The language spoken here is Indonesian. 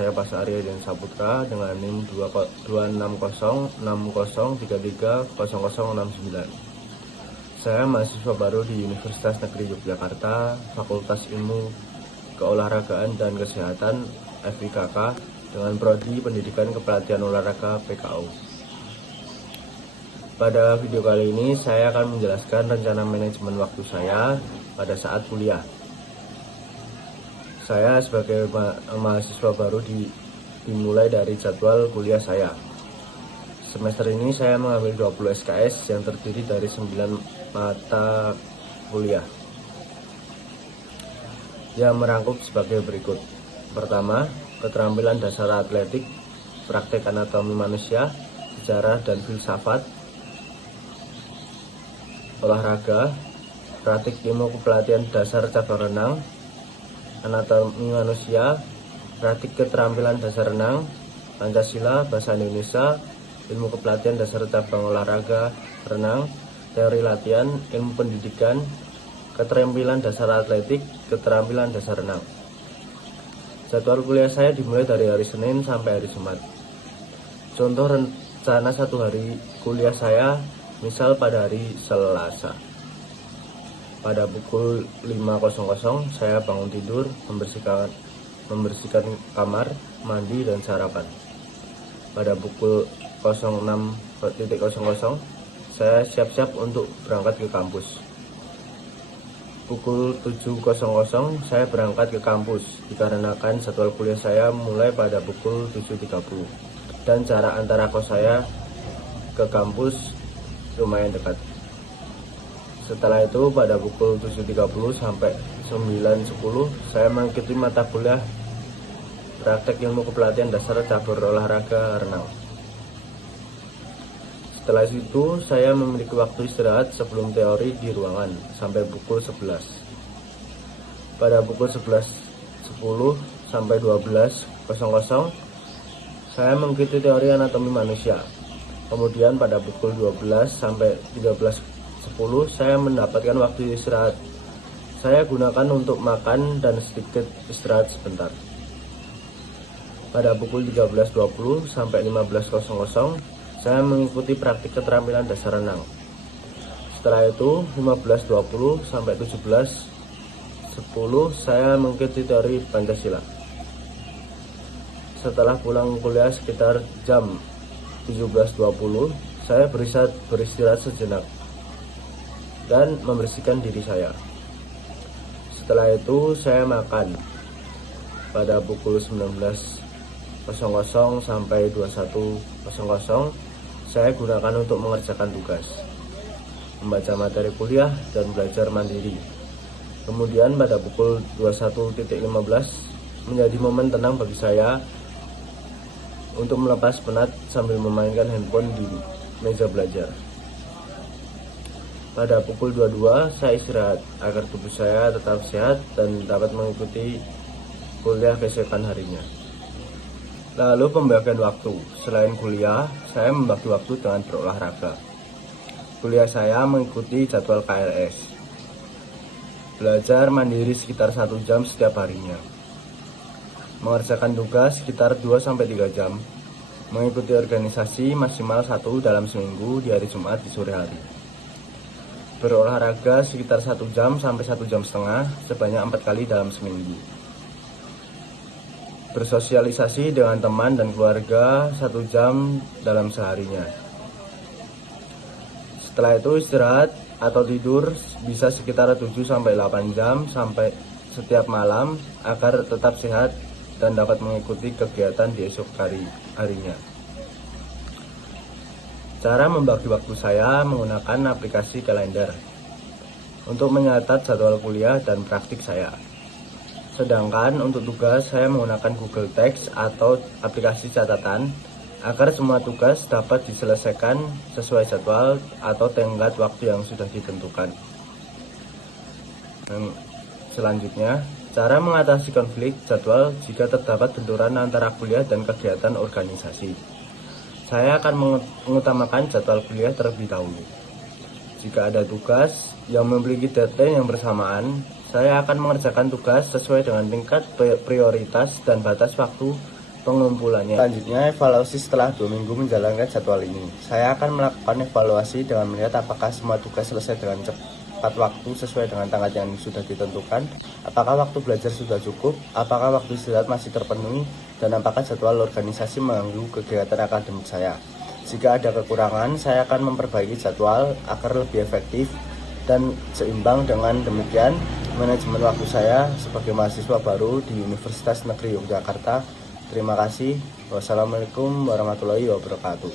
saya Pas Arya dan Saputra dengan NIM 26060330069. Saya mahasiswa baru di Universitas Negeri Yogyakarta, Fakultas Ilmu Keolahragaan dan Kesehatan (FIKK) dengan prodi Pendidikan Kepelatihan Olahraga (PKO). Pada video kali ini saya akan menjelaskan rencana manajemen waktu saya pada saat kuliah. Saya sebagai mahasiswa baru dimulai dari jadwal kuliah saya. Semester ini saya mengambil 20 SKS yang terdiri dari 9 mata kuliah yang merangkup sebagai berikut. Pertama, keterampilan dasar atletik, praktek anatomi manusia, sejarah dan filsafat, olahraga, praktik ilmu kepelatihan dasar cabang renang, anatomi manusia, praktik keterampilan dasar renang, Pancasila, bahasa Indonesia, ilmu kepelatihan dasar cabang olahraga renang, teori latihan, ilmu pendidikan, keterampilan dasar atletik, keterampilan dasar renang. Jadwal kuliah saya dimulai dari hari Senin sampai hari Jumat. Contoh rencana satu hari kuliah saya, misal pada hari Selasa. Pada pukul 5.00 saya bangun tidur, membersihkan kamar, mandi dan sarapan. Pada pukul 06.00 saya siap-siap untuk berangkat ke kampus. Pukul 7.00 saya berangkat ke kampus dikarenakan jadwal kuliah saya mulai pada pukul 7.30 dan jarak antara kos saya ke kampus lumayan dekat. Setelah itu pada pukul 7.30 sampai 9.10 saya mengikuti mata kuliah praktek ilmu kepelatihan dasar cabur olahraga renang. Setelah itu saya memiliki waktu istirahat sebelum teori di ruangan sampai pukul 11. Pada pukul 11.10 sampai 12.00 saya mengikuti teori anatomi manusia. Kemudian pada pukul 12 sampai 13.10 saya mendapatkan waktu istirahat. Saya gunakan untuk makan dan sedikit istirahat sebentar. Pada pukul 13.20 sampai 15.00 saya mengikuti praktik keterampilan dasar renang. Setelah itu 15.20 sampai 17.10 saya mengikuti teori Pancasila. Setelah pulang kuliah sekitar jam 17.20 saya beristirahat sejenak dan membersihkan diri saya. Setelah itu saya makan. Pada pukul 19.00 sampai 21.00 saya gunakan untuk mengerjakan tugas, membaca materi kuliah dan belajar mandiri. Kemudian pada pukul 21.15 menjadi momen tenang bagi saya untuk melepas penat sambil memainkan handphone di meja belajar. Pada pukul 22 saya istirahat agar tubuh saya tetap sehat dan dapat mengikuti kuliah keesokan harinya. Lalu pembagian waktu. Selain kuliah, saya membagi waktu dengan berolahraga. Kuliah saya mengikuti jadwal KLS. Belajar mandiri sekitar 1 jam setiap harinya. Mengerjakan tugas sekitar 2-3 jam. Mengikuti organisasi maksimal 1 dalam seminggu di hari Jumat di sore hari. Berolahraga sekitar 1 jam sampai 1,5 jam sebanyak 4 kali dalam seminggu. Bersosialisasi dengan teman dan keluarga 1 jam dalam seharinya. Setelah itu istirahat atau tidur bisa sekitar 7-8 jam sampai setiap malam agar tetap sehat dan dapat mengikuti kegiatan di esok harinya. Cara membagi waktu saya menggunakan aplikasi kalender untuk mencatat jadwal kuliah dan praktik saya. Sedangkan untuk tugas saya menggunakan Google Text atau aplikasi catatan agar semua tugas dapat diselesaikan sesuai jadwal atau tenggat waktu yang sudah ditentukan. Dan selanjutnya, cara mengatasi konflik jadwal jika terdapat benturan antara kuliah dan kegiatan organisasi. Saya akan mengutamakan jadwal kuliah terlebih dahulu. Jika ada tugas yang memiliki deadline yang bersamaan, saya akan mengerjakan tugas sesuai dengan tingkat prioritas dan batas waktu pengumpulannya. Selanjutnya, evaluasi setelah 2 minggu menjalankan jadwal ini. Saya akan melakukan evaluasi dengan melihat apakah semua tugas selesai dengan tepat waktu sesuai dengan tanggal yang sudah ditentukan, apakah waktu belajar sudah cukup, apakah waktu istirahat masih terpenuhi, dan apakah jadwal organisasi mengganggu kegiatan akademik saya. Jika ada kekurangan, saya akan memperbaiki jadwal agar lebih efektif dan seimbang. Dengan demikian, manajemen waktu saya sebagai mahasiswa baru di Universitas Negeri Yogyakarta. Terima kasih. Wassalamualaikum warahmatullahi wabarakatuh.